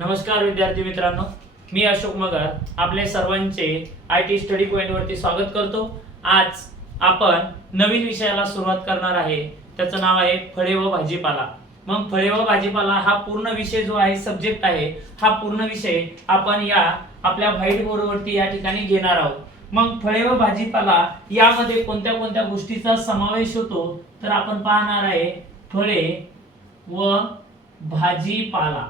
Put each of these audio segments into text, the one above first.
नमस्कार विद्यार्थी मित्रांनो, मी अशोक मगर आपले सर्वांचे IT स्टडी पॉइंट वरती स्वागत करतो। आज आपण नवीन विषयाला सुरुवात करणार आहे, त्याचं नाव आहे फळे व भाजीपाला। मग फळे व भाजीपाला हा पूर्ण विषय जो आहे, सब्जेक्ट आहे, हा पूर्ण विषय आपण या आपल्या व्हाईट बोर्ड वरती या ठिकाणी घेणार आहोत। मग फळे व भाजीपाला यामध्ये कोणत्या कोणत्या गोष्टीचा समावेश होतो तर आपण पाहणार आहे फळे व भाजीपाला।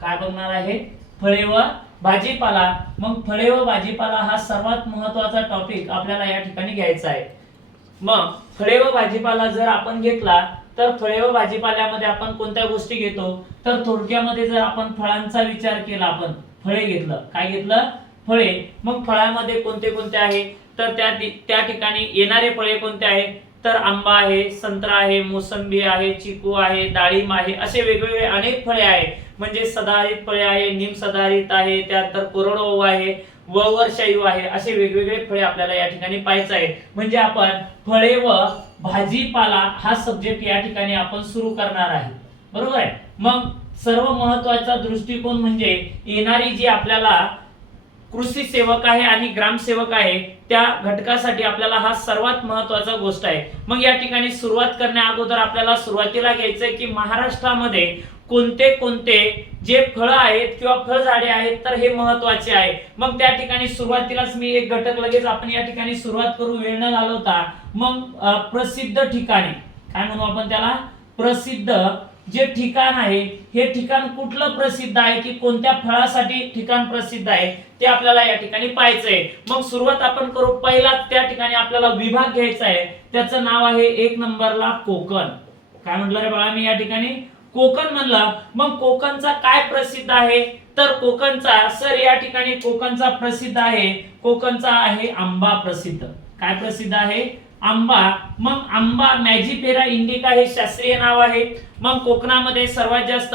काय बघणार आहे? फळे व भाजीपाला। मग फळे व भाजीपाला हा सर्वात महत्त्वाचा टॉपिक आपल्याला या ठिकाणी घ्यायचा आहे। मग फळे व भाजीपाला जर आपण घेतला तर फळे व भाजीपाल्यामध्ये आपण कोणत्या गोष्टी घेतो तर थोडक्यामध्ये जर आपण फळांचा विचार केला, आपण फळे घेतलं, काय घेतलं? फळे। मग फळांमध्ये कोणते कोणते आहे तर त्या ठिकाणी येणारे फळे कोणते आहे तर आंबा आहे, संत्रा आहे, मोसंबी आहे, चिकू आहे, डाळिंब आहे, असे वेगवेगळे अनेक फळे आहे। म्हणजे सदाहरित फळे आहे, निम सदाहरित आहे, त्यानंतर कोरडवाहू आहे, वर्षायू आहे, असे वेगवेगळे फळे आपल्याला या ठिकाणी पाहायचे आहे। म्हणजे आपण फळे व भाजीपाला हा सब्जेक्ट या ठिकाणी आपण सुरू करणार आहे, बरोबर आहे। मग सर्व महत्त्वाचा दृष्टिकोन म्हणजे येणारी जी आपल्याला कृषी सेवक आहे आणि ग्रामसेवक आहे त्या घटकासाठी आपल्याला हा सर्वात महत्त्वाचा गोष्ट आहे। मग या ठिकाणी सुरुवात करण्या अगोदर आपल्याला सुरुवातीला घ्यायचंय की महाराष्ट्रामध्ये कोणते कोणते जे फळ आहेत किंवा फळझाडे आहेत तर हे महत्त्वाचे आहे। मग त्या ठिकाणी सुरुवातीलाच मी एक घटक लगेच आपण या ठिकाणी सुरुवात करू वेळ न घालवता। मग प्रसिद्ध ठिकाणी काय म्हणू आपण त्याला? प्रसिद्ध जे ठिकाण आहे, हे ठिकाण कुठलं प्रसिद्ध आहे की कोणत्या फळासाठी ठिकाण प्रसिद्ध आहे ते आपल्याला या ठिकाणी पाहायचंय। मग सुरुवात आपण करू। पहिला त्या ठिकाणी आपल्याला विभाग घ्यायचा आहे, त्याचं नाव आहे 1 नंबरला कोकण। काय म्हटलं रे बाळा मी या ठिकाणी? कोकण म्हणलं। मग कोकणचा काय प्रसिद्ध आहे तर कोकणचा सर या ठिकाणी कोकणचा प्रसिद्ध आहे, कोकणचा आहे आंबा प्रसिद्ध। काय प्रसिद्ध आहे? आंबा। मग आंबा मॅजिफेरा इंडिका हे शास्त्रीय नाव आहे। मग कोकणामध्ये सर्वात जास्त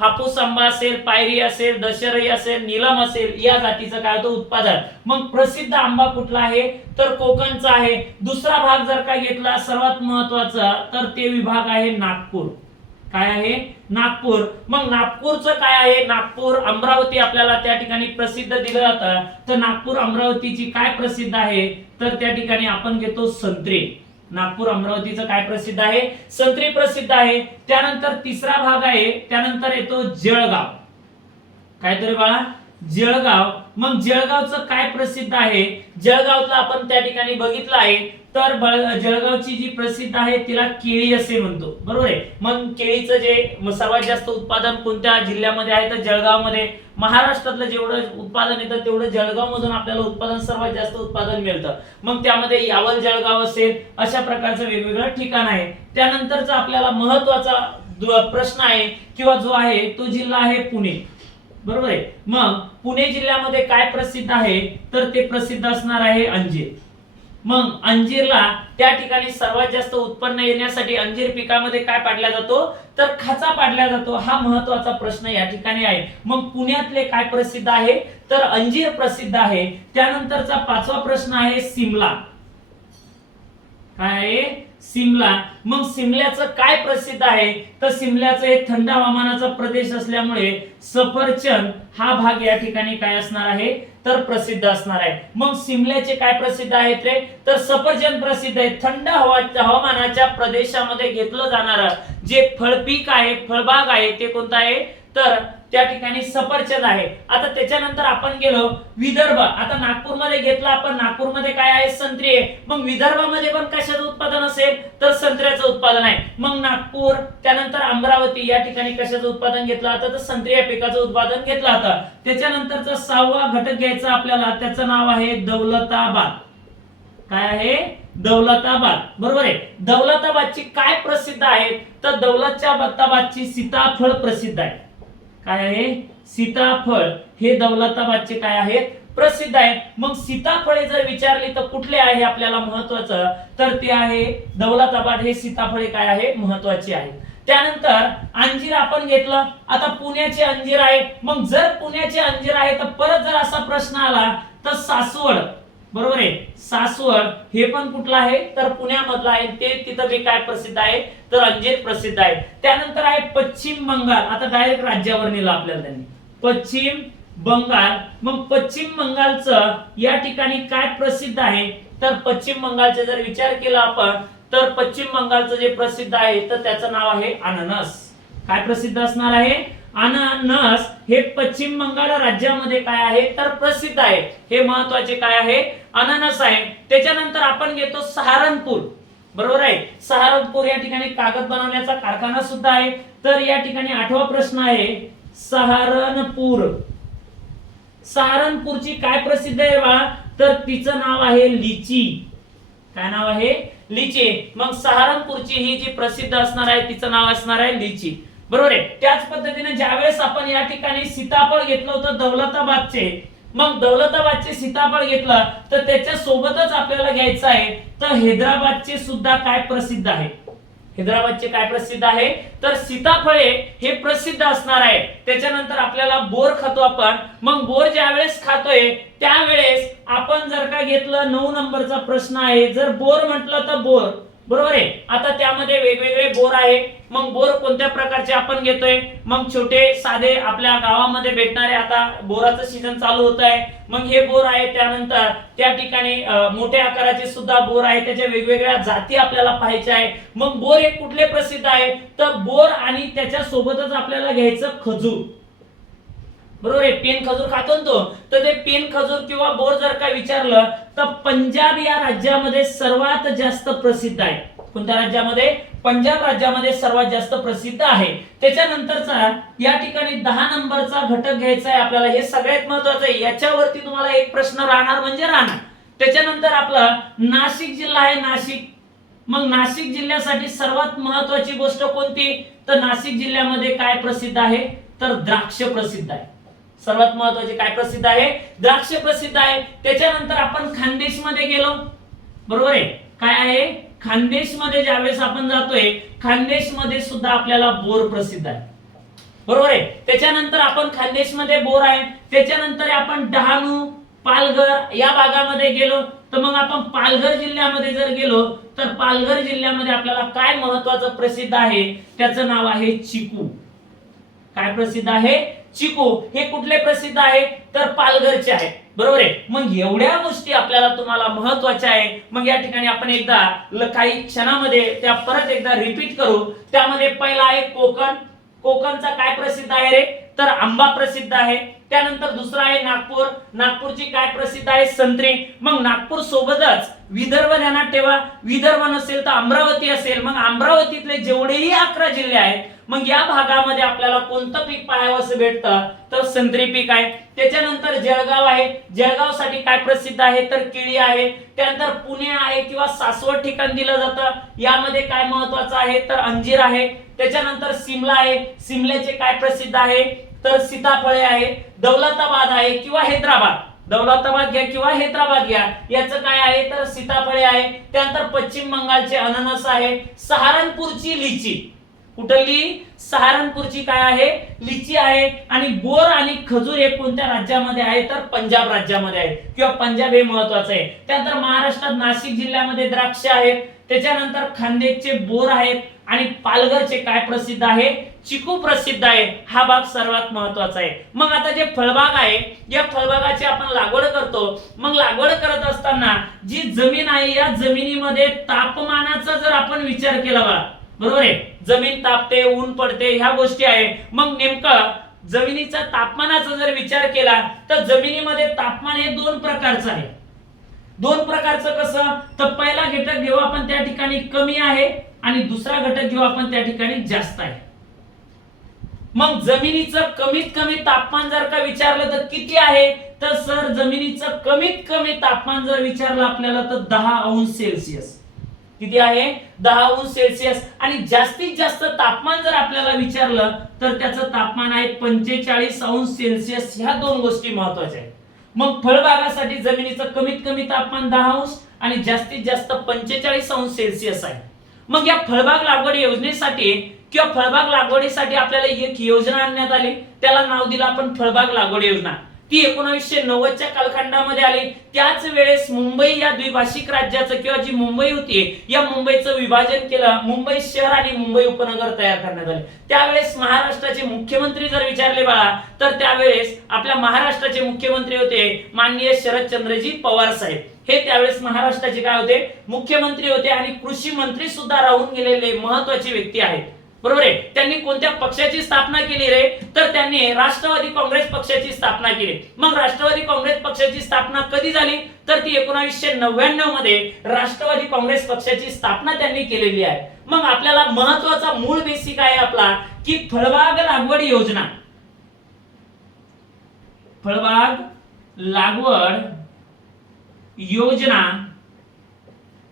हापूस आंबा असेल, पायरी असेल, दशरही असेल, नीलम असेल या जातीचं काय होतं उत्पादन। मग प्रसिद्ध आंबा कुठला आहे तर कोकणचा आहे। दुसरा भाग जर का घेतला सर्वात महत्त्वाचा तर ते विभाग आहे नागपूर। काय आहे? नागपूर। मग नागपूरचं काय आहे? नागपूर अमरावती आपल्याला त्या ठिकाणी प्रसिद्ध दिलं जातं। तर नागपूर अमरावतीची काय प्रसिद्ध आहे तर त्या ठिकाणी आपण घेतो संत्री। नागपूर अमरावतीचं काय प्रसिद्ध आहे? संत्री प्रसिद्ध आहे। त्यानंतर तिसरा भाग आहे, त्यानंतर येतो जळगाव। काय तरी बाळा? जळगाव। मग जळगावचं काय प्रसिद्ध आहे? जळगावला आपण त्या ठिकाणी बघितलं आहे तर जळगावची जी प्रसिद्ध आहे तिला केळी असे म्हणतो, बरोबर आहे। मग केळीचं जे सर्वात जास्त उत्पादन कोणत्या जिल्ह्यामध्ये आहे तर जळगावमध्ये। महाराष्ट्रातलं जेवढं उत्पादन येतं तेवढं जळगाव मधून आपल्याला उत्पादन सर्वात जास्त उत्पादन मिळतं। मग त्यामध्ये यावल जळगाव असेल, अशा प्रकारचं वेगवेगळं ठिकाण आहे। त्यानंतरचा आपल्याला महत्त्वाचा प्रश्न आहे किंवा जो आहे तो जिल्हा आहे पुणे, बरोबर आहे। मग पुणे जिल्ह्यामध्ये काय प्रसिद्ध आहे तर ते प्रसिद्ध असणार आहे अंजीर। मग अंजीरला त्या ठिकाणी सर्वात जास्त उत्पन्न येण्यासाठी अंजीर पिकामध्ये काय पाडला जातो तर खाचा पाडला जातो। हा महत्त्वाचा प्रश्न या ठिकाणी आहे। मग पुण्यातले काय प्रसिद्ध आहे तर अंजीर प्रसिद्ध आहे। त्यानंतरचा पाचवा प्रश्न आहे सिमला। काय आहे? सिमला। मग सिमल्याचं काय प्रसिद्ध आहे तर सिमल्याचं एक थंड हवामानाचा प्रदेश असल्यामुळे सफरचंद हा भाग या ठिकाणी काय असणार आहे तर प्रसिद्ध असणार आहे। मग सिमल्याचे काय प्रसिद्ध आहेत रे तर सफरचंद प्रसिद्ध आहे। थंड हवामानाच्या प्रदेशामध्ये घेतलं जाणारं जे फळपीक आहे, फळबाग आहे ते कोणतं आहे तर त्या ठिकाणी सफरचंद आहे। आता त्याच्यानंतर आपण गेलो विदर्भ। आता नागपूरमध्ये घेतला आपण, नागपूरमध्ये काय आहे? संत्री आहे। मग विदर्भामध्ये पण कशाचं उत्पादन असेल तर संत्र्याचं उत्पादन आहे। मग नागपूर त्यानंतर अमरावती या ठिकाणी कशाचं उत्पादन घेतलं जातं तर संत्री या पिकाचं उत्पादन घेतलं जातं। त्याच्यानंतरचा 6वा घटक घ्यायचा आपल्याला, त्याचं नाव आहे दौलताबाद। काय आहे? दौलताबाद, बरोबर आहे। दौलताबादची काय प्रसिद्ध आहे तर दौलताबादची सीताफळ प्रसिद्ध आहे। काय आहे? सीताफळ हे दौलताबादचे काय आहेत? प्रसिद्ध आहे। मग सीताफळे जर विचारली तर कुठले आहे आपल्याला महत्त्वाचं तर ते आहे दौलताबाद हे सीताफळे काय आहे महत्त्वाची आहे। त्यानंतर अंजीर आपण घेतलं। आता पुण्याचे अंजीर आहे। मग जर पुण्याचे अंजीर आहे तर परत जर असा प्रश्न आला तर सासवड बरोबर आहे. सासवड हे पण कुठलं आहे तर पुण्यामधलं आहे. ते तिथं जे काय प्रसिद्ध आहे तर अंजीर प्रसिद्ध आहे. त्यानंतर आहे पश्चिम बंगाल. आता डायरेक्ट राज्यावर नेलं आपल्याला त्यांनी. पश्चिम बंगाल. मग पश्चिम बंगालचं या ठिकाणी काय प्रसिद्ध आहे तर पश्चिम बंगालचा जर विचार केला आपण तर पश्चिम बंगालचं जे प्रसिद्ध आहे तर त्याचं नाव आहे अननस. काय प्रसिद्ध असणार आहे अननस. हे पश्चिम बंगाल राज्यामध्ये काय आहे तर प्रसिद्ध आहे. हे महत्वाचे काय आहे अननस आहे. त्याच्यानंतर आपण घेतो सहारनपूर. बरोबर आहे. सहारनपूर या ठिकाणी कागद बनवण्याचा कारखाना सुद्धा आहे. तर या ठिकाणी 8वा प्रश्न आहे सहारनपूर. सहारनपूरची काय प्रसिद्ध आहे बाळा तर तिचं नाव आहे लिची. काय नाव आहे लिची. मग सहारनपूरची ही जी प्रसिद्ध असणार आहे तिचं नाव असणार आहे लिची. बरोबर आहे. त्याच पद्धतीने ज्यावेळेस आपण या ठिकाणी सीताफळ घेतलं होतं दौलताबादचे. मग दौलताबादचे सीताफळ घेतलं तर त्याच्या सोबतच आपल्याला घ्यायचं आहे तर हैदराबादचे सुद्धा काय प्रसिद्ध आहे. हैदराबादचे काय प्रसिद्ध आहे तर सीताफळे हे प्रसिद्ध असणार आहे. त्याच्यानंतर आपल्याला बोर खातो आपण. मग बोर ज्यावेळेस खातोय त्यावेळेस आपण जर का घेतलं 9 नंबरचा प्रश्न आहे. जर बोर म्हटलं तर बोर. बरोबर आहे. आता त्यामध्ये वेगवेगळे बोर आहे. मग बोर कोणत्या प्रकारचे आपण घेतोय. मग छोटे साधे आपल्या गावामध्ये भेटणारे. आता बोराचं सीझन चालू होत आहे. मग हे बोर आहे. त्यानंतर त्या ठिकाणी मोठ्या आकाराचे सुद्धा बोर आहे. त्याच्या वेगवेगळ्या जाती आपल्याला पाहायच्या आहे. मग बोर हे कुठले प्रसिद्ध आहे तर बोर आणि त्याच्या सोबतच आपल्याला घ्यायचं खजूर. बरोबर आहे. पेन खजूर खातो तो. तर ते पेन खजूर किंवा बोर जर का विचारलं तर पंजाब या राज्यामध्ये सर्वात जास्त प्रसिद्ध आहे. कोणत्या राज्यामध्ये पंजाब राज्यामध्ये सर्वात जास्त प्रसिद्ध आहे. त्याच्यानंतरचा या ठिकाणी 10 नंबरचा घटक घ्यायचा आहे आपल्याला. हे सगळ्यात महत्त्वाचं आहे. याच्यावरती तुम्हाला एक प्रश्न राहणार म्हणजे राहणार. त्याच्यानंतर आपला नाशिक जिल्हा आहे. नाशिक. मग नाशिक जिल्ह्यासाठी सर्वात महत्त्वाची गोष्ट कोणती तर नाशिक जिल्ह्यामध्ये काय प्रसिद्ध आहे तर द्राक्ष प्रसिद्ध आहे. सर्वात महत्त्वाचे काय प्रसिद्ध आहे द्राक्ष प्रसिद्ध आहे. त्याच्यानंतर आपण खानदेश मध्ये गेलो. बरोबर आहे. काय आहे खानदेश मध्ये ज्यावेळेस आपण जातोय खानदेश मध्ये सुद्धा आपल्याला बोर प्रसिद्ध आहे. बरोबर आहे. त्याच्यानंतर आपण खानदेश मध्ये बोर आहे. त्याच्यानंतर आपण डहाणू पालघर या भागामध्ये गेलो तर मग आपण पालघर जिल्ह्यामध्ये जर गेलो तर पालघर जिल्ह्यामध्ये आपल्याला काय महत्त्वाचं प्रसिद्ध आहे त्याचं नाव आहे चिकू. काय प्रसिद्ध आहे चिकू. हे कुठले प्रसिद्ध आहे तर पालघरचे आहे. बरोबर आहे. मग एवढ्या गोष्टी आपल्याला तुम्हाला महत्त्वाच्या आहे. मग या ठिकाणी आपण एकदा काही क्षणामध्ये त्या परत एकदा रिपीट करू. त्यामध्ये पहिला आहे कोकण. कोकणचा काय प्रसिद्ध आहे रे तर आंबा प्रसिद्ध आहे. त्यानंतर दुसरा आहे नागपूर. नागपूरची काय प्रसिद्ध आहे संत्री. मग नागपूर सोबतच विदर्भ ध्यानात ठेवा. विदर्भ नसेल तर अमरावती असेल. मग अमरावतीतले जेवढेही 11 जिल्हे आहेत मग या भागामध्ये आपल्याला कोणतं पीक पाहावयास भेटतं तर संत्री पीक आहे. त्याच्यानंतर जळगाव आहे. जळगाव साठी काय प्रसिद्ध आहे तर केळी आहे. त्यानंतर पुणे आहे किंवा सासवड ठिकाण दिलं जातं. यामध्ये काय महत्त्वाचं आहे तर अंजीर आहे. त्याच्यानंतर सिमला आहे. सिमल्याचे काय प्रसिद्ध आहे तर सीताफळे आहे. दौलताबाद आहे किंवा हैदराबाद. दौलताबाद घ्या किंवा हैदराबाद घ्या. याचं काय आहे तर सीताफळे आहे. त्यानंतर पश्चिम बंगालचे अननस आहे. सहारनपूरची लिची. कुठली सहारनपूरची काय आहे लिची आहे. आणि बोर आणि खजूर हे कोणत्या राज्यामध्ये आहे तर पंजाब राज्यामध्ये आहे किंवा पंजाब हे महत्त्वाचं आहे. त्यानंतर महाराष्ट्रात नाशिक जिल्ह्यामध्ये द्राक्ष आहेत. त्याच्यानंतर खानदेशचे बोर आहेत आणि पालघरचे काय प्रसिद्ध आहे चिकू प्रसिद्ध आहे. हा भाग सर्वात महत्त्वाचा आहे. मग आता जे फळबाग आहे या फळबागाची आपण लागवड करतो. मग लागवड करत असताना जी जमीन आहे या जमिनीमध्ये तापमानाचा जर आपण विचार केला बघा. बरोबर आहे. जमीन तापते ऊन पडते ह्या गोष्टी आहे. मग नेमकं जमिनीचा तापमानाचा जर विचार केला तर जमिनीमध्ये तापमान हे 2 प्रकारचं आहे. 2 प्रकारचं कसं तर पहिला घटक घेऊ आपण त्या ठिकाणी कमी आहे आणि दुसरा घटक घेऊ आपण त्या ठिकाणी जास्त आहे. मग जमिनीचं कमीत कमी तापमान जर का विचारलं तर किती आहे तर सर जमिनीचं कमीत कमी तापमान जर विचारलं आपल्याला तर 10 अंश सेल्सिअस. किती आहे 10 अंश सेल्सिअस. आणि जास्तीत जास्त तापमान जर आपल्याला विचारलं तर त्याचं तापमान आहे 45 अंश सेल्सिअस. ह्या 2 गोष्टी महत्त्वाच्या आहेत. मग फळबागासाठी जमिनीचं कमीत कमी तापमान 10 अंश आणि जास्तीत जास्त 45 अंश सेल्सिअस आहे. मग या फळबाग लागवड योजनेसाठी किंवा फळबाग लागवडीसाठी आपल्याला एक योजना आणण्यात आली. त्याला नाव दिलं आपण फळबाग लागवड योजना. ती 1990च्या कालखंडामध्ये आली. त्याच वेळेस मुंबई या द्विभाषिक राज्याचं किंवा जी मुंबई होती या मुंबईचं विभाजन केलं. मुंबई शहर आणि मुंबई उपनगर तयार करण्यात आले. त्यावेळेस महाराष्ट्राचे मुख्यमंत्री जर विचारले बाळा तर त्यावेळेस आपल्या महाराष्ट्राचे मुख्यमंत्री होते माननीय शरदचंद्रजी पवार साहेब. हे त्यावेळेस महाराष्ट्राचे काय होते मुख्यमंत्री होते आणि कृषी मंत्री सुद्धा राहून गेलेले महत्त्वाचे व्यक्ती आहेत. बरोबर आहे. त्यांनी कोणत्या पक्षाची स्थापना केली रे तर त्यांनी राष्ट्रवादी काँग्रेस पक्षाची स्थापना केली. मग राष्ट्रवादी काँग्रेस पक्षाची स्थापना कधी झाली तर ती 1999 मध्ये राष्ट्रवादी काँग्रेस पक्षाची स्थापना त्यांनी केलेली आहे. मग आपल्याला महत्त्वाचा मूळ बेसिक आहे आपला की फळबाग लागवड योजना. फळबाग लागवड योजना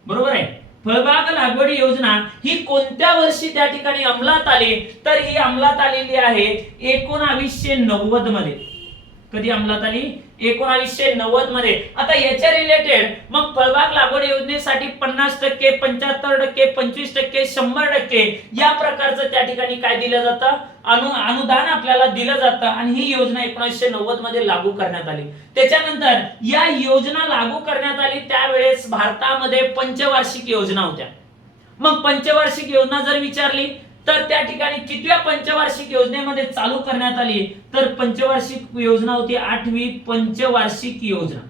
बरोबर आहे. फळबाग लागवड योजना ही कोणत्या वर्षी त्या ठिकाणी अंमलात आली तर ही अंमलात आलेली आहे 1990 मध्ये. कधी अंमलात आली 1990 मध्ये. आता याच्या रिलेटेड मग फळबाग लागवड योजनेसाठी 50%, 75%, 25%, 100% या प्रकारचं त्या ठिकाणी काय दिलं जातं अनुदान आपल्याला दिलं जातं आणि ही योजना 1990 मध्ये लागू करण्यात आली. त्याच्यानंतर या योजना लागू करण्यात आली त्यावेळेस भारतामध्ये पंचवार्षिक योजना होत्या. मग पंचवार्षिक योजना जर विचारली तर त्या ठिकाणी कितव्या पंचवार्षिक योजनेमध्ये चालू करण्यात आली तर पंचवार्षिक योजना होती 8वी पंचवार्षिक योजना.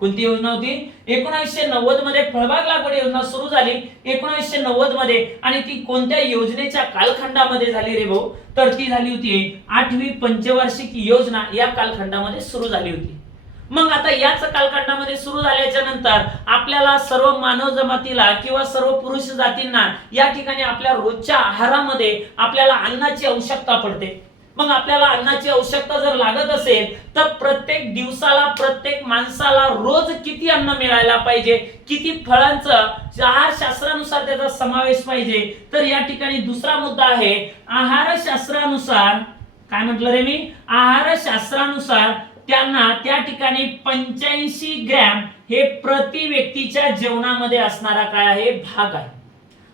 कोणती योजना होती 1990 मध्ये फळबाग लागवड योजना सुरू झाली 1990 मध्ये आणि ती कोणत्या योजनेच्या कालखंडामध्ये झाली रे भाऊ तर ती झाली होती 8वी पंचवार्षिक योजना या कालखंडामध्ये सुरू झाली होती. मग आता याच कालखंडामध्ये सुरू झाल्याच्या नंतर आपल्याला सर्व मानव जमातीला किंवा सर्व पुरुष जातींना या ठिकाणी आपल्या रोजच्या आहारामध्ये आपल्याला अन्नाची आवश्यकता पडते. मग आपल्याला अन्नाची आवश्यकता जर लागत असेल तर प्रत्येक दिवसाला प्रत्येक माणसाला रोज किती अन्न मिळायला पाहिजे किती फळांचं आहार शास्त्रानुसार त्याचा समावेश पाहिजे तर या ठिकाणी दुसरा मुद्दा आहे आहार शास्त्रानुसार. काय म्हटलं रे मी आहार शास्त्रानुसार त्यांना त्या ठिकाणी 85 ग्रॅम हे प्रति व्यक्तीच्या जेवणामध्ये असणारा काय आहे भाग आहे.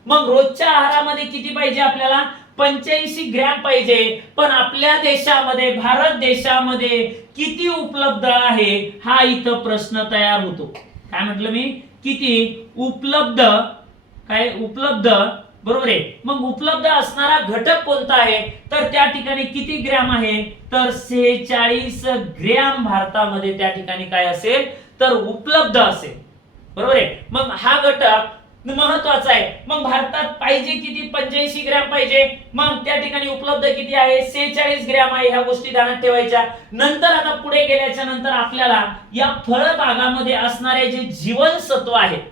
मग रोजच्या आहारामध्ये किती पाहिजे आपल्याला 85 ग्रॅम पाहिजे. पण आपल्या देशामध्ये भारत देशामध्ये किती उपलब्ध आहे हा इथं प्रश्न तयार होतो. काय म्हटलं मी किती उपलब्ध काय उपलब्ध बरोबर आहे. मग उपलब्ध असणारा घटक कोणता आहे तर त्या ठिकाणी किती ग्रॅम आहे तर 46 ग्रॅम भारतामध्ये त्या ठिकाणी काय असेल तर उपलब्ध असेल. बरोबर आहे. मग हा घटक महत्वाचा आहे. मग भारतात पाहिजे किती 85 ग्रॅम पाहिजे. मग त्या ठिकाणी उपलब्ध किती आहे 46 ग्रॅम आहे. ह्या गोष्टी ध्यानात ठेवायच्या. नंतर आता पुढे गेल्याच्या नंतर आपल्याला या फळबागामध्ये असणारे जे जीवनसत्व आहे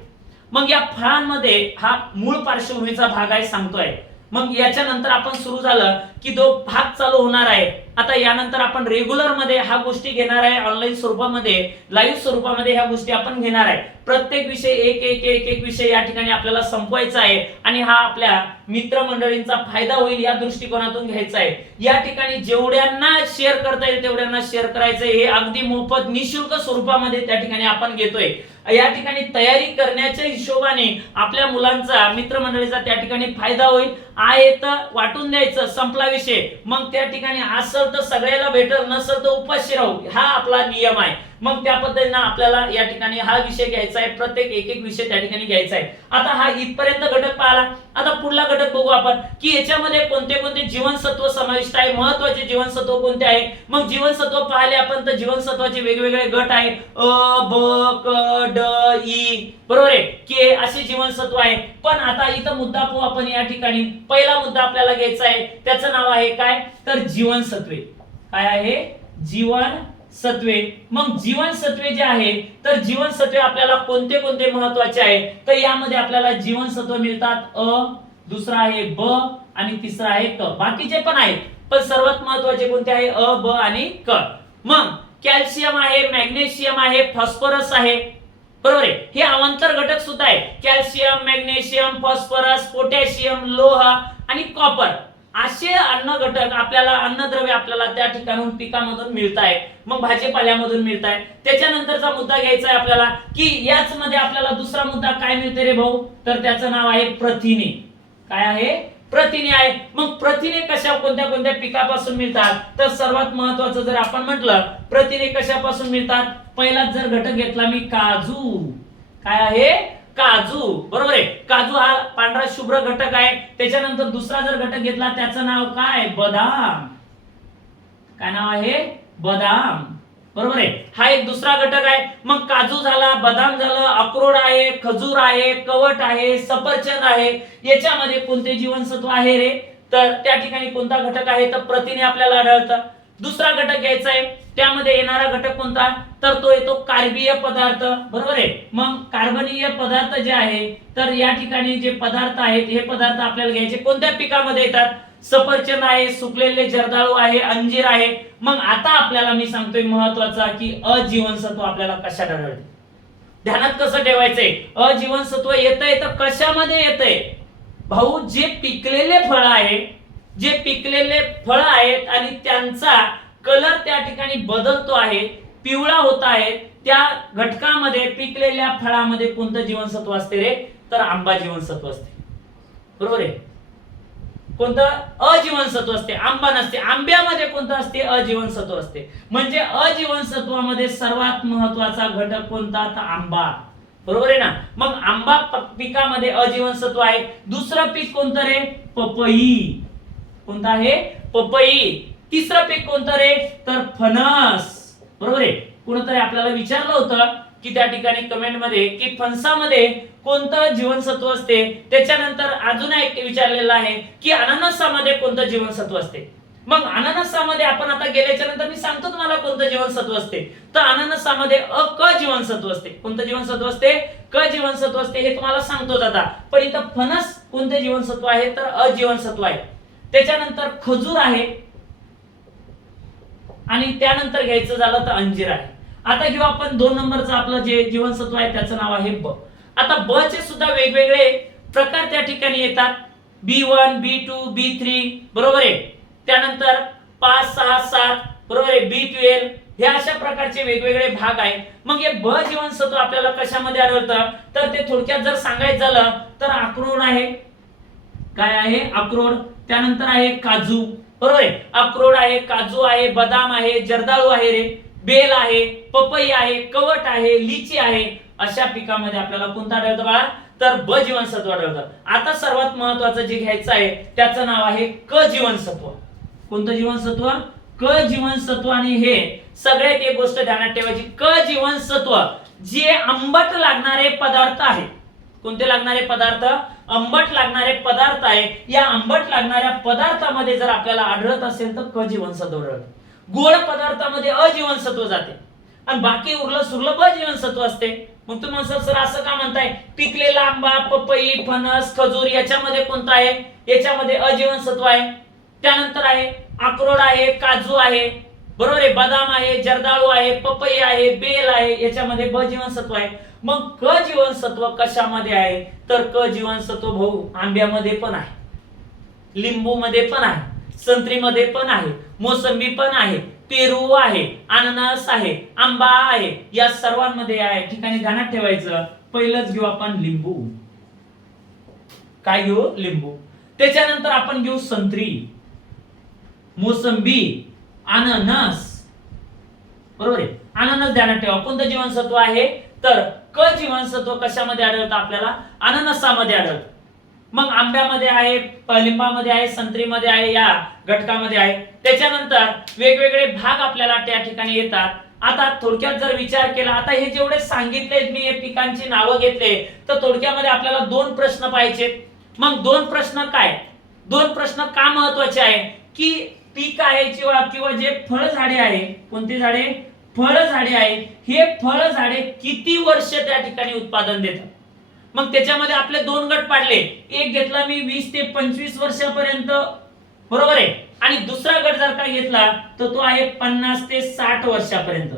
मग या फळांमध्ये हा मूळ पार्श्वभूमीचा भाग आहे सांगतोय. मग याच्या नंतर आपण सुरू झालं की जो भाग चालू होणार आहे. आता यानंतर आपण रेग्युलर मध्ये ह्या गोष्टी घेणार आहे ऑनलाईन स्वरूपामध्ये लाईव्ह स्वरूपामध्ये ह्या गोष्टी आपण घेणार आहे. प्रत्येक विषय एक एक एक एक विषय या ठिकाणी आपल्याला संपवायचा आहे आणि हा आपल्या मित्रमंडळींचा फायदा होईल या दृष्टिकोनातून घ्यायचा आहे. या ठिकाणी जेवढ्यांना शेअर करता येईल तेवढ्यांना शेअर करायचं. हे अगदी मोफत निशुल्क स्वरूपामध्ये त्या ठिकाणी आपण घेतोय. या ठिकाणी तयारी करण्याच्या हिशोबाने आपल्या मुलांचा मित्रमंडळीचा त्या ठिकाणी फायदा होईल. आहे तर वाटून द्यायचं संपला विषय. मग त्या ठिकाणी असं तर सगळ्याला भेटल नसेल तर उपाशी राहू हा आपला नियम आहे. मग त्या पद्धतीने आपल्याला या ठिकाणी हा विषय घ्यायचा आहे. प्रत्येक एक एक विषय त्या ठिकाणी घ्यायचा आहे. आता हा इथपर्यंत घटक पाहिला. आता पुढला घटक बघू आपण की याच्यामध्ये कोणते कोणते जीवनसत्व समाविष्ट आहे. महत्त्वाचे जीवनसत्व कोणते आहे. मग जीवनसत्व पाहिले आपण तर जीवनसत्वाचे वेगवेगळे गट आहे अ ब क ड ई बरोबर आहे की असे जीवनसत्व आहे. पण आता इथं मुद्दा पाहू आपण या ठिकाणी. पहिला मुद्दा आपल्याला घ्यायचा आहे त्याचं नाव आहे काय तर जीवनसत्वे. काय आहे जीवनसत्वे. मग जीवनसत्वे जे आहे तर जीवनसत्वे आपल्याला कोणते कोणते महत्त्वाचे आहे तर यामध्ये आपल्याला जीवनसत्व मिळतात अ दुसरा आहे ब आणि तिसरा आहे क. बाकीचे पण आहेत पण सर्वात महत्त्वाचे कोणते आहे अ ब आणि क. मग कॅल्शियम आहे मॅग्नेशियम आहे फॉस्फरस आहे बरोबर आहे. हे अवांतर घटक सुद्धा आहे. कॅल्शियम मॅग्नेशियम फॉस्फरस पोटॅशियम लोह आणि कॉपर असे अन्न घटक आपल्याला अन्नद्रव्य आपल्याला त्या ठिकाणून पिकामधून मिळत आहे. मग भाजीपाल्यामधून मिळत आहे. त्याच्यानंतरचा मुद्दा घ्यायचा आहे आपल्याला की याच मध्ये आपल्याला दुसरा मुद्दा काय मिळते रे भाऊ तर त्याचं नाव आहे प्रथिने. काय आहे प्रथिने आहे. मग प्रथिने कशा कोणत्या कोणत्या पिकापासून मिळतात, तर सर्वात महत्वाचं जर आपण म्हटलं प्रथिने कशापासून मिळतात, पहिलाच जर घटक घेतला मी काजू, काय आहे काजू, बरोबर आहे. काजू हा पांढरा शुभ्र घटक आहे. त्याच्यानंतर दुसरा जर घटक घेतला त्याचं नाव काय, बदाम, काय नाव आहे, बदाम, बरोबर आहे. हा एक दुसरा घटक आहे. मग काजू झाला, बदाम झालं, अक्रोड आहे, खजूर आहे, कवट आहे, सफरचंद आहे. याच्यामध्ये कोणते जीवनसत्व आहे रे, तर त्या ठिकाणी कोणता घटक आहे, तर प्रथिने आपल्याला आढळतं. दुसरा घटक घ्यायचा आहे, त्यामध्ये येणारा घटक कोणता, तर तो येतो कार्बीय पदार्थ, बरोबर आहे. मग कार्बनीय पदार्थ जे आहे, तर या ठिकाणी जे पदार्थ आहेत हे पदार्थ आपल्याला घ्यायचे कोणत्या पिकामध्ये येतात, सफरचंद आहे, सुकलेले जर्दाळू आहे, अंजीर आहे. मग आता आपल्याला मी सांगतोय महत्वाचा की अजीवनसत्व आपल्याला कशात आढळते, ध्यानात कसं ठेवायचंय, अजीवनसत्व येतंय तर कशामध्ये येतंय भाऊ, जे पिकलेले फळ आहे, जे पिकलेले फळ आहेत आणि त्यांचा कलर त्या ठिकाणी बदलतो आहे, पिवळा होत आहे, त्या घटकामध्ये पिकलेल्या फळामध्ये कोणतं जीवनसत्व असते रे, तर आंबा जीवनसत्व असते, बरोबर आहे. कोणतं अजीवनसत्व असते, आंबा नसते. आंब्यामध्ये कोणतं असते, अजीवनसत्व असते. म्हणजे अजीवनसत्वामध्ये सर्वात महत्वाचा घटक कोणता, तर आंबा, बरोबर आहे ना. मग आंबा पिकामध्ये अजीवनसत्व आहे. दुसरं पीक कोणतं रे, पपई, कोणतं आहे, पपई. तिसरं पीक कोणतं रे, तर फणस, बरोबर आहे. कोणतरी आपल्याला विचारलं होतं की त्या ठिकाणी कमेंट मध्ये की फणसामध्ये कोणतं जीवनसत्व असते. त्याच्यानंतर अजून एक विचारलेलं आहे की अननसामध्ये कोणतं जीवनसत्व असते. मग अननसामध्ये आपण आता गेल्याच्या नंतर मी सांगतो तुम्हाला कोणतं जीवनसत्व असते. तर अननसामध्ये क जीवनसत्व असते. कोणतं जीवनसत्व असते, क जीवनसत्व असते, हे तुम्हाला सांगतोच आता. पण इथं फणस कोणते जीवनसत्व आहे, तर अजीवनसत्व आहे. त्याच्यानंतर खजूर आहे आणि त्यानंतर घ्यायचं झालं तर अंजीर आहे. आता घेऊ आपण 2 नंबरचं आपलं जे जीवनसत्व आहे त्याचं नाव आहे ब. आता ब चे सुद्धा वेगवेगळे प्रकार त्या ठिकाणी येतात. B1, B2, B3, बरोबर आहे. त्यानंतर 5, 6, 7, बरोबर आहे, B12, हे अशा प्रकारचे वेगवेगळे भाग आहेत. मग हे ब जीवनसत्व आपल्याला कशामध्ये आढळतं, तर ते थोडक्यात जर सांगायचं झालं तर अक्रोड आहे, काय आहे, अक्रोड. त्यानंतर आहे काजू, बरोबर आहे, अक्रोड आहे, काजू आहे, बदाम आहे, जर्दाळू आहे रे, बेल आहे, पपई आहे, कवट आहे, लिची आहे. अशा पिकामध्ये आपल्याला कोणतं आढळतं बाळा, तर ब जीवनसत्व आढळतं. आता सर्वात महत्त्वाचं जे घ्यायचं आहे त्याचं नाव आहे क जीवनसत्व. कोणतं जीवनसत्व, क जीवनसत्व. आणि हे सगळ्यात एक गोष्ट ध्यानात ठेवायची, क जीवनसत्व जे आंबट लागणारे पदार्थ आहे. कोणते लागणारे पदार्थ, आंबट लागणारे पदार्थ आहे. या आंबट लागणाऱ्या पदार्थामध्ये जर आपल्याला आढळत असेल तर क जीवनसत्व आढळतं. गोड पदार्थामध्ये अजीवनसत्व जाते आणि बाकी उरलं सुरलं ब जीवनसत्व असते. मग तुम्ही सर असं का म्हणताय, पिकलेला आंबा, पपई, फणस, खजूर याच्यामध्ये कोणतं आहे, याच्यामध्ये अजीवनसत्व आहे. त्यानंतर आहे अक्रोड आहे, काजू आहे, बरोबर आहे, बदाम आहे, जर्दाळू आहे, पपई आहे, बेल आहे, याच्यामध्ये ब जीवनसत्व आहे. मग क जीवनसत्व कशामध्ये आहे, तर क जीवनसत्व भाऊ आंब्यामध्ये पण आहे, लिंबू मध्ये पण आहे, संत्रीमध्ये पण आहे, मोसंबी पण आहे, पेरू आहे, अननस आहे, आंबा आहे, या सर्वांमध्ये आहे. ठिकाणी ध्यानात ठेवायचं. पहिलंच घेऊ आपण लिंबू, काय घेऊ, लिंबू. त्याच्यानंतर आपण घेऊ संत्री, मोसंबी, अननस, बरोबर आहे. अननस ध्यानात ठेवा. कोणतं जीवनसत्व आहे, तर क जीवनसत्व कशामध्ये आढळतं आपल्याला, अननसामध्ये आढळतं. मग आंब्यामध्ये आहे, लिंबामध्ये आहे, संत्रीमध्ये आहे, या घटकामध्ये आहे. त्याच्यानंतर वेगवेगळे भाग आपल्याला त्या ठिकाणी येतात. आता थोडक्यात जर विचार केला, आता हे जेवढे सांगितले मी हे पिकांची नावं घेतले, तर थोडक्यामध्ये आपल्याला 2 प्रश्न पाहिजेत. मग 2 प्रश्न काय, 2 प्रश्न का महत्वाचे आहे की पीक आहे किंवा जे फळ झाडे आहे, कोणती झाडे, फळ झाडे आहे, हे फळ झाडे किती वर्ष त्या ठिकाणी उत्पादन देतात. मग त्याच्यामध्ये आपले 2 गट पाडले. एक घेतला मी 20 ते 25 वर्षापर्यंत, बरोबर आहे, आणि दुसरा गट जर का घेतला तर तो आहे 50 ते 60 वर्षापर्यंत,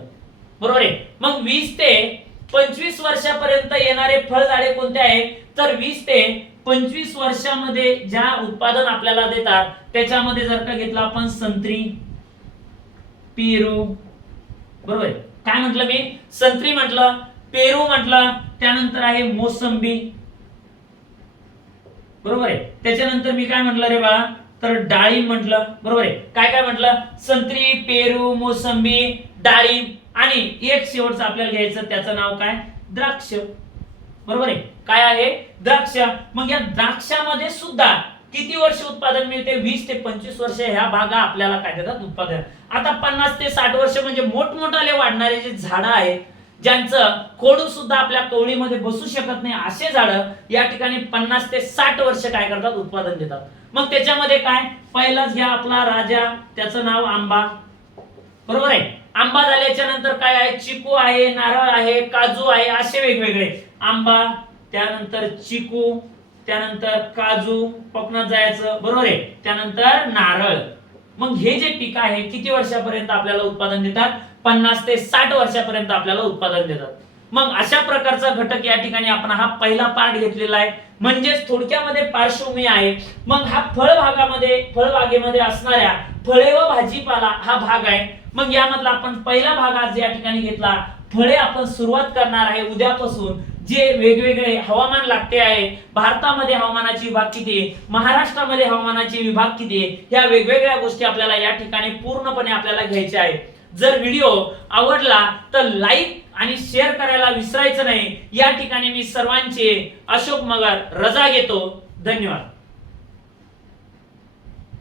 बरोबर आहे. मग 20 ते 25 वर्षापर्यंत येणारे फळझाडे कोणते आहे, तर 20 ते 25 वर्षामध्ये ज्या उत्पादन आपल्याला देतात त्याच्यामध्ये जर का घेतला आपण संत्री, पेरू, बरोबर आहे. काय म्हटलं मी, संत्री म्हटलं, पेरू म्हटलं, त्यानंतर आहे मोसंबी, बरोबर आहे. त्याच्यानंतर मी काय म्हटलं रे बाळा, तर डाळिंब म्हटलं. बरोबर आहे. काय काय म्हटलं, संत्री, पेरू, मोसंबी, डाळिंब आणि एक शेवटचं आपल्याला घ्यायचं, त्याचं नाव काय, द्राक्ष. बरोबर आहे. काय आहे, द्राक्ष. मग या द्राक्षामध्ये सुद्धा किती वर्ष उत्पादन मिळते, 20 ते 25 वर्ष ह्या भागा आपल्याला काय देतात, उत्पादन. आता 50 ते 60 वर्ष म्हणजे मोठमोठाले वाढणारे जे झाडं आहेत, ज्यांचं खोडू सुद्धा आपल्या कवळीमध्ये बसू शकत नाही, असे झाडं या ठिकाणी 50 ते 60 वर्ष काय करतात, उत्पादन देतात. मग त्याच्यामध्ये काय, पहिलाच घ्या आपला राजा, त्याचं नाव आंबा. बरोबर आहे. आंबा झाल्याच्या नंतर काय आहे, चिकू आहे, नारळ आहे, काजू आहे, असे वेगवेगळे. आंबा, त्यानंतर चिकू, त्यानंतर काजू, कोकणात जायचं. बरोबर आहे. त्यानंतर नारळ. मग हे जे पीक आहे किती वर्षापर्यंत आपल्याला उत्पादन देतात, 50 ते 60 वर्षापर्यंत आपल्याला उत्पादन देतात. मग अशा प्रकारचा घटक या ठिकाणी आपण हा पहिला पार्ट घेतलेला आहे, म्हणजेच थोडक्यामध्ये पार्श्वभूमी आहे. मग हा फळबागेमध्ये असणाऱ्या फळे व भाजीपाला हा भाग आहे. मग यामधला आपण पहिला भाग आज या ठिकाणी घेतला. फळे आपण सुरुवात करणार आहे उद्यापासून. जे वेगवेगळे हवामान लागते आहे, भारतामध्ये हवामानाची विभाग किती आहे, महाराष्ट्रामध्ये हवामानाची विभाग किती आहे, या वेगवेगळ्या गोष्टी आपल्याला या ठिकाणी पूर्णपणे आपल्याला घ्यायच्या आहे. जर व्हिडिओ आवडला तर लाईक आणि शेअर करायला विसरायचं नाही. या ठिकाणी मी सर्वांचे अशोक मगर रजा घेतो. धन्यवाद.